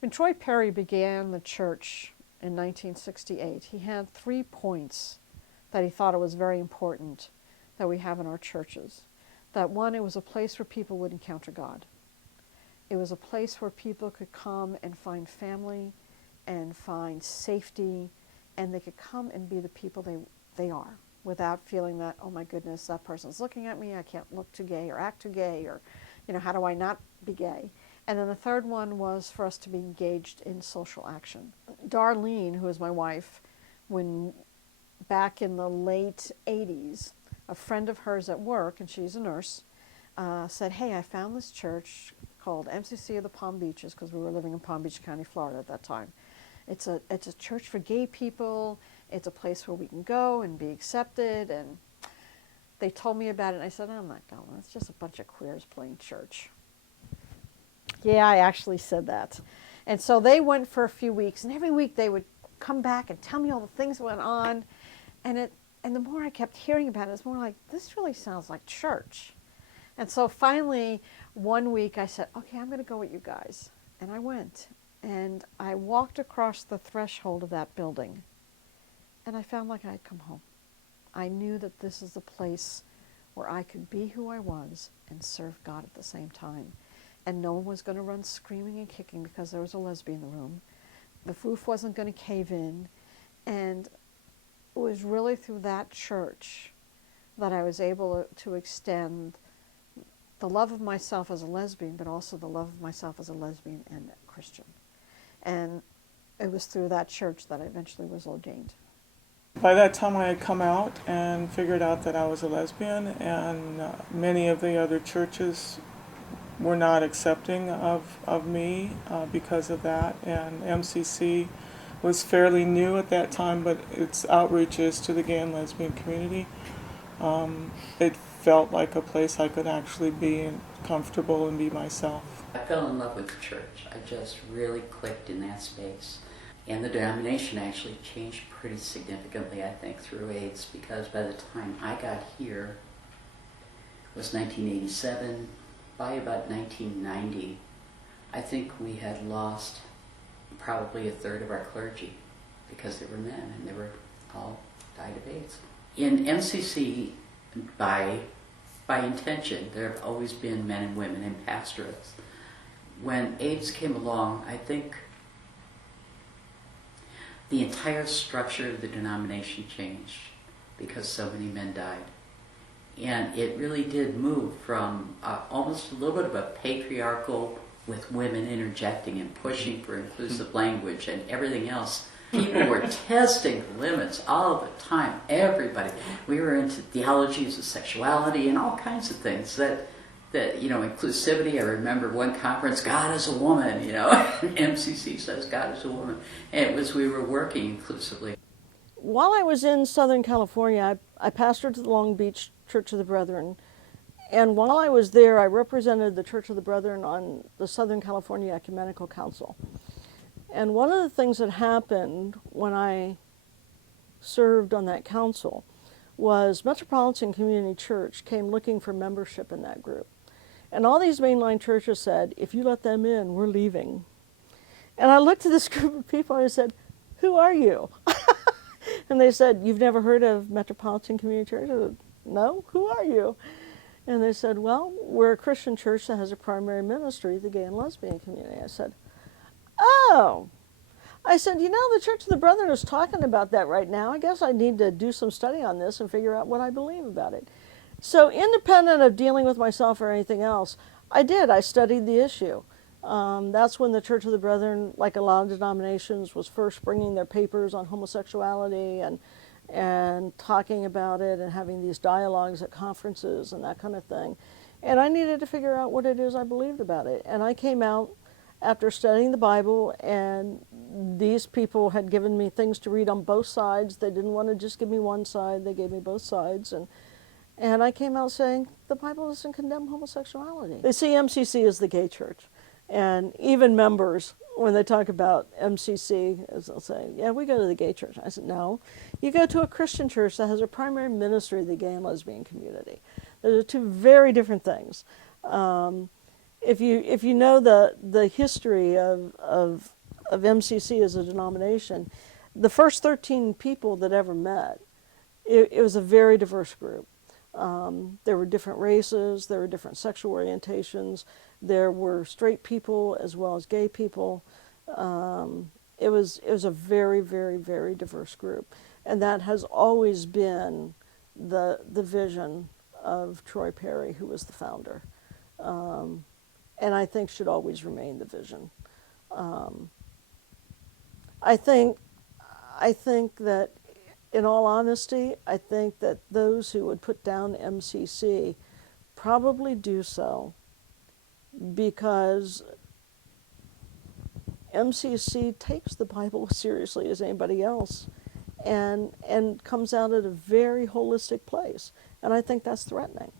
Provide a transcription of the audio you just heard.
When Troy Perry began the church in 1968, he had 3 points that he thought it was very important that we have in our churches. That one, it was a place where people would encounter God. It was a place where people could come and find family and find safety, and they could come and be the people they are without feeling that, oh my goodness, that person's looking at me, I can't look too gay or act too gay, or, how do I not be gay? And then the third one was for us to be engaged in social action. Darlene, who is my wife, when back in the late 80s, a friend of hers at work, and she's a nurse, said, hey, I found this church called MCC of the Palm Beaches, because we were living in Palm Beach County, Florida at that time. It's a church for gay people. It's a place where we can go and be accepted. And they told me about it, and I said, I'm not going. It's just a bunch of queers playing church. Yeah, I actually said that. And so they went for a few weeks, and every week they would come back and tell me all the things that went on. And the more I kept hearing about it, it's more like, this really sounds like church. And so finally, one week I said, okay, I'm going to go with you guys. And I went. And I walked across the threshold of that building, and I found like I had come home. I knew that this is the place where I could be who I was and serve God at the same time. And no one was going to run screaming and kicking because there was a lesbian in the room. The roof wasn't going to cave in. And it was really through that church that I was able to extend the love of myself as a lesbian, but also the love of myself as a lesbian and a Christian. And it was through that church that I eventually was ordained. By that time I had come out and figured out that I was a lesbian, and many of the other churches were not accepting of me because of that. And MCC was fairly new at that time, but its outreaches to the gay and lesbian community, it felt like a place I could actually be comfortable and be myself. I fell in love with the church. I just really clicked in that space. And the denomination actually changed pretty significantly, I think, through AIDS, because by the time I got here, it was 1987. By about 1990, I think we had lost probably a third of our clergy because they were men and they were all died of AIDS. In MCC, by intention, there have always been men and women in pastorates. When AIDS came along, I think the entire structure of the denomination changed because so many men died. And it really did move from almost a little bit of a patriarchal, with women interjecting and pushing for inclusive language and everything else. People were testing the limits all the time, everybody. We were into theologies of sexuality and all kinds of things that inclusivity. I remember one conference, God is a woman, MCC says God is a woman. And we were working inclusively. While I was in Southern California, I pastored the Long Beach Church of the Brethren. And while I was there, I represented the Church of the Brethren on the Southern California Ecumenical Council. And one of the things that happened when I served on that council was Metropolitan Community Church came looking for membership in that group. And all these mainline churches said, if you let them in, we're leaving. And I looked at this group of people and I said, who are you? And they said, you've never heard of Metropolitan Community Church? I said, no, who are you? And they said, well, we're a Christian church that has a primary ministry, the gay and lesbian community. I said, oh. I said, the Church of the Brethren is talking about that right now. I guess I need to do some study on this and figure out what I believe about it. So independent of dealing with myself or anything else, I did. I studied the issue. That's when the Church of the Brethren, like a lot of denominations, was first bringing their papers on homosexuality and talking about it and having these dialogues at conferences and that kind of thing. And I needed to figure out what it is I believed about it. And I came out after studying the Bible, and these people had given me things to read on both sides. They didn't want to just give me one side. They gave me both sides. And I came out saying, the Bible doesn't condemn homosexuality. They see MCC as the gay church. And even members, when they talk about MCC, as they'll say, yeah, we go to the gay church. I said, no, you go to a Christian church that has a primary ministry of the gay and lesbian community. Those are two very different things. if you know the history of MCC as a denomination, the first 13 people that ever met, it was a very diverse group. There were different races, there were different sexual orientations, there were straight people as well as gay people. It was a very, very, very diverse group, and that has always been the vision of Troy Perry, who was the founder, and I think should always remain the vision. I think that, in all honesty, I think that those who would put down MCC probably do so because MCC takes the Bible as seriously as anybody else, and comes out at a very holistic place, and I think that's threatening.